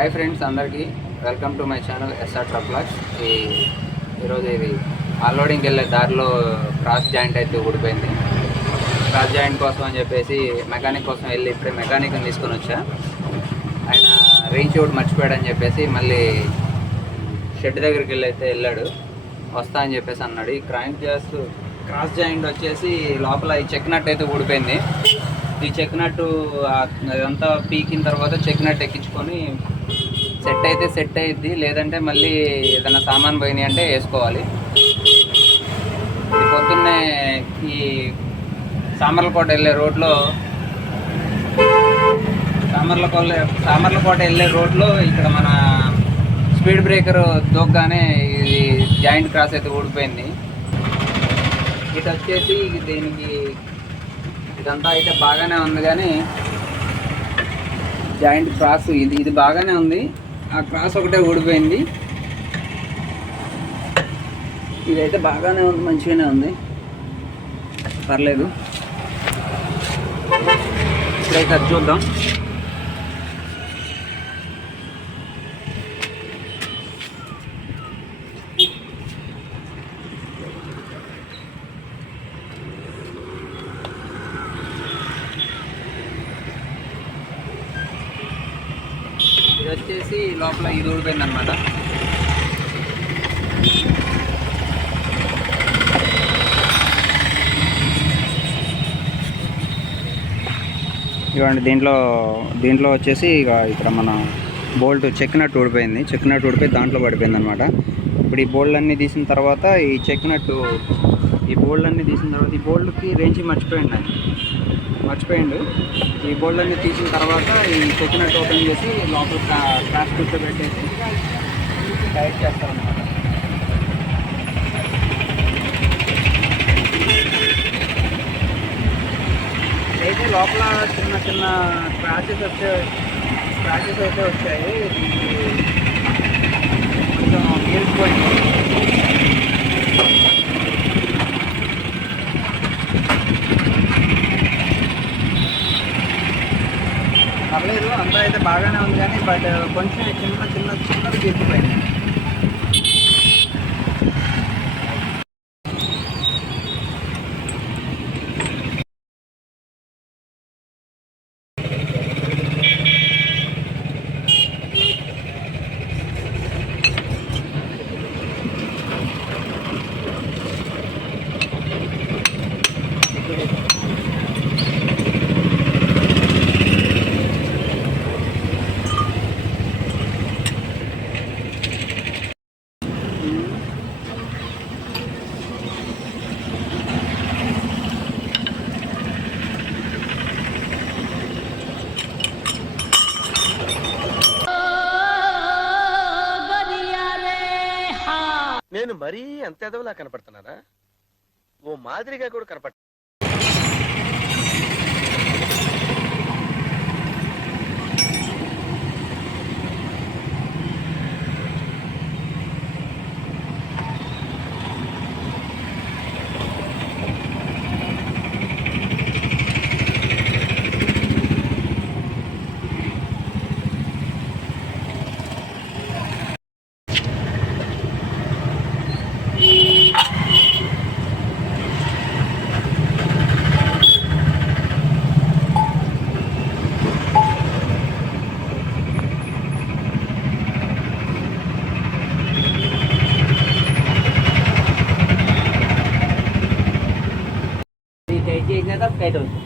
Hi friends, అందరికీ welcome to my channel SR truck blogs. ఈరోజు ఇది అన్లోడింగ్కి వెళ్ళే దారిలో క్రాస్ జాయింట్ అయితే ఊడిపోయింది. క్రాస్ జాయింట్ కోసం అని చెప్పేసి మెకానిక్ కోసం వెళ్ళి ఇప్పుడే మెకానిక్ని తీసుకొని వచ్చా. ఆయన రీచ్ అవుట్ మర్చిపోయాడని చెప్పేసి మళ్ళీ షెడ్ దగ్గరికి వెళ్ళాడు. వస్తా అని చెప్పేసి అన్నాడు. ఈ క్రాస్ జాయింట్ వచ్చేసి లోపల ఈ చెక్ నట్ అయితే ఊడిపోయింది. ఈ చెక్ నట్టు అదంతా పీకిన తర్వాత చెక్ నట్ ఎక్కించుకొని సెట్ అయ్యిద్ది. లేదంటే మళ్ళీ ఏదైనా సామాన్ పోయినాయి అంటే వేసుకోవాలి. పొద్దున్నే ఈ సామర్లకోట వెళ్ళే రోడ్లో ఇక్కడ మన స్పీడ్ బ్రేకర్ దూగ్గానే ఇది జాయింట్ క్రాస్ అయితే ఊడిపోయింది. ఇటు వచ్చేసి దీనికి ఇదంతా అయితే బాగానే ఉంది, కానీ జాయింట్ క్రాస్ ఇది బాగానే ఉంది. ఆ క్రాస్ ఒకటే ఊడిపోయింది. ఇదైతే బాగానే ఉంది, మంచిగానే ఉంది, పర్లేదు. ఇప్పుడైతే అది చూద్దాం. ఇది వచ్చేసి లోపల ఇది ఊడిపోయింది అనమాట. ఇవ్వండి, దీంట్లో వచ్చేసి ఇక్కడ మన బోల్ట్ చెక్ నట్ ఊడిపోయింది. చెక్ నట్ ఊడిపోయి దాంట్లో పడిపోయింది అనమాట. ఇప్పుడు ఈ బోల్డ్లన్నీ తీసిన తర్వాత ఈ బోల్డ్కి రేంజ్ మర్చిపోయిండు. ఈ బోల్డ్లన్నీ తీసిన తర్వాత ఈ చెక్ నట్ ఓపెన్ చేసి లోపల క్రాష్ కూర్చోబెట్టేసి టైట్ చేస్తారన్నమాట. అయితే లోపల చిన్న స్క్రాచెస్ అయితే వచ్చాయి. కొంచెం గీరిపోయింది. పర్లేదు, అంతా అయితే బాగానే ఉంది, కానీ బట్ కొంచెం చిన్నది గీరిపోయింది. నేను మరీ అంత ఎదవలా కనపడుతున్నారా? ఓ మాదిరిగా కూడా కనపడ. టైట్ అవుతుంది.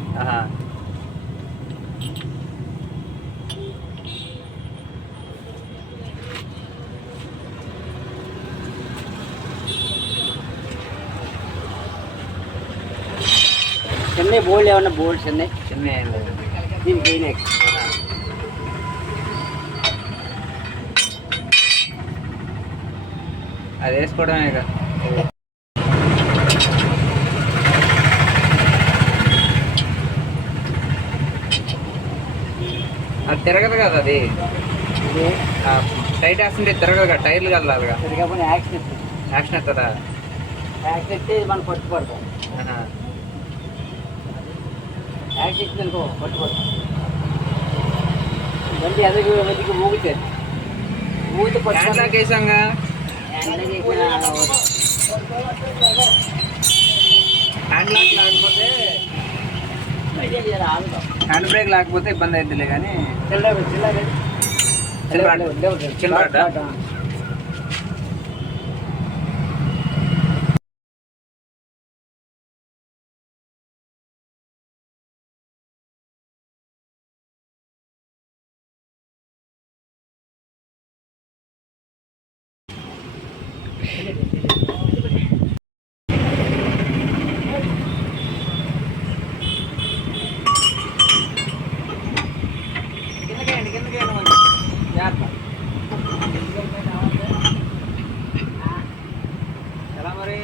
చెన్నై బోల్డ్ ఏమన్నా చెన్నై దీనికి నెక్స్ట్ అది వేసుకోవడమే కదా. అది తిరగదు కదా, అది టైట్ వేస్తుంటే తిరగదు కదా, టైర్లు కదలాలిగా. తిరగకపోతే యాక్షన్ ఎత్తుందా? యాక్షన్ ఎత్తే మనం పట్టుపడతాం. యాక్షన్ ఎత్తుకో పట్టుపడతాం. బండి అదే ఊగుతుంది. హ్యాండ్ లాక్ వేసాంగా. హ్యాండ్ లాక్ లేకపోతే హ్యాండ్ బ్రేక్ లేకపోతే ఇబ్బంది అవుతుందిలే కానీ చిల్లర ఎలా మరి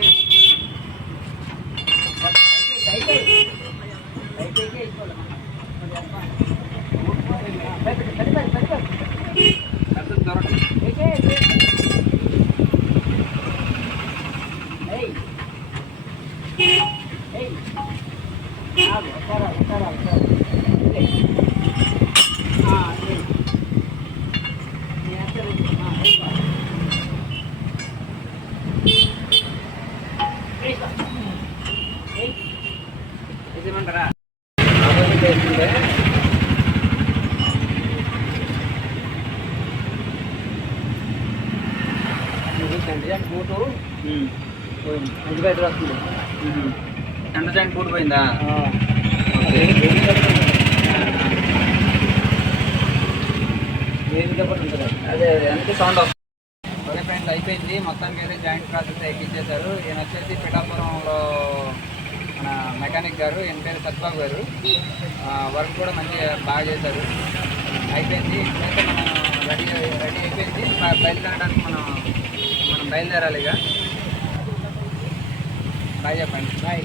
ఏమంటారా సెంటర్ జాయింట్ బూట్ పోయిందా? అదే అందుకే సౌండ్ వస్తుంది. ఓకే ఫ్రెండ్స్, అయిపోయింది మొత్తానికి అయితే జాయింట్ ప్రాసెస్ ఎక్కించేశారు. ఈయన వచ్చేసి పిఠాపురంలో మన మెకానిక్ గారు, ఈయన పేరు సత్బాబు గారు. వర్క్ కూడా మంచిగా బాగా చేశారు. అయిపోయింది. ఇప్పుడైతే మనం రెడీ అయిపోయింది. బయలుదేరడానికి మనం బయలుదేరాలి. ఇక బాయ్ చెప్పండి. బాయ్.